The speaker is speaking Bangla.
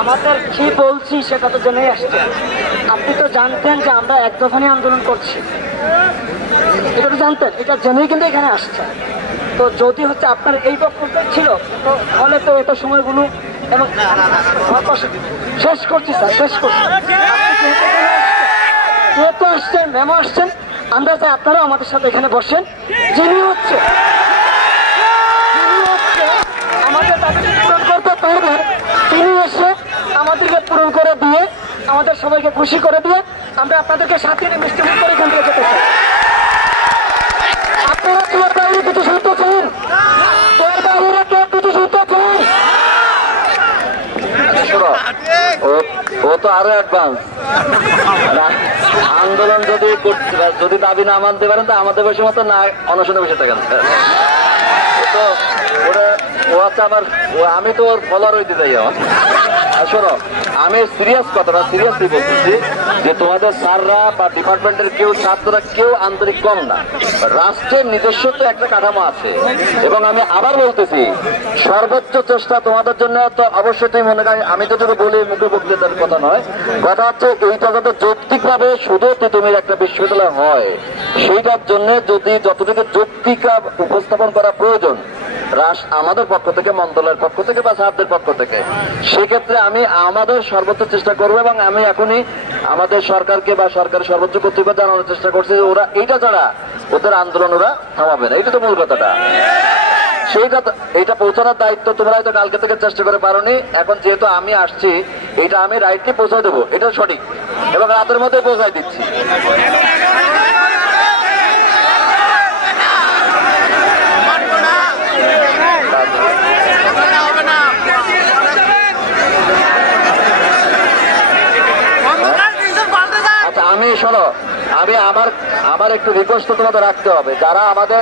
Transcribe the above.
আমাদের কি বলছি সেটা তো জেনে আসছে। আপনি তো জানতেন যে আমরা এক দফানি আন্দোলন করছি, এটা তো জানতেন, এটা জেনেই কিন্তু এখানে আসছে। তো যদি হচ্ছে আপনার এই বক্তব্য ছিল তো তাহলে তো এটা সময়গুলো এবং শেষ করছি স্যার, শেষ করছি। যেহেতু আসছেন, মেমো আসছেন, আমরা চাই আপনারাও আমাদের সাথে এখানে বসেন। যিনি হচ্ছে আমাদের দাবিকে পূরণ করতে পারবেন, তিনি এসে আমাদেরকে পূরণ করে দিয়ে, আমাদের সবাইকে খুশি করে দিয়ে আমরা আপনাদেরকে সাথে নিয়ে মিষ্টি মুখ করে এখান থেকে যেতে চাই। আপনারা তোমার বাইরে কিছু শুনতেছেন, তোর বাইরে কেউ কিছু শুনতেছেন। ও তো আরো অ্যাডভান্স। আন্দোলন যদি দাবি না মানতে পারেন তা আমাদের বসে মতো না অনশনে বসে থাকেন। তো ও আচ্ছা, আমি তো ওর ফলোয়ার হইতে চাই। শোনো, আমি সিরিয়াস কথাটা সিরিয়াসলি বলতেছি যে তোমাদের স্যাররা বা ডিপার্টমেন্টের কেউ, ছাত্ররা কেউ আন্তরিক কম না। রাষ্ট্রের নিজস্ব তো একটা কাঠামো আছে, এবং আমি আবার বলতেছি সর্বোচ্চ চেষ্টা তোমাদের জন্য। তো অবশ্যই তুমি মনে করি, আমি তো যদি বলি মুখে বক্তৃতার কথা নয়, কথা হচ্ছে এইটা যাতে যৌক্তিকভাবে শুধু তুমি একটা বিশ্ববিদ্যালয় হয়, সেইটার জন্য যদি যতটুকু যৌক্তিক উপস্থাপন করা প্রয়োজন আমাদের পক্ষ থেকে, মন্ত্রণালয়ের পক্ষ থেকে বা স্যারদের পক্ষ থেকে, সেক্ষেত্রে আমি আমাদের সর্বোচ্চ চেষ্টা করবো। এবং আমি এখনই আমাদের সরকারকে বা সরকারের সর্বোচ্চ কর্তৃপক্ষ জানানোর চেষ্টা করছি যে ওরা এইটা ছাড়া ওদের আন্দোলন ওরা থামাবে না। এইটা তো মূল কথাটা। এইটা পৌঁছানোর দায়িত্ব তোমরা হয়তো কালকে থেকে চেষ্টা করে পারোনি। এখন যেহেতু আমি আসছি, এটা আমি রাইটলি পৌঁছায় দেবো, এটা সঠিক, এবং রাতের মধ্যে পৌঁছায় দিচ্ছি। আচ্ছা, আমি শোনো, আমি আমার একটু রিকোয়েস্ট তোমাদের রাখতে হবে, যারা আমাদের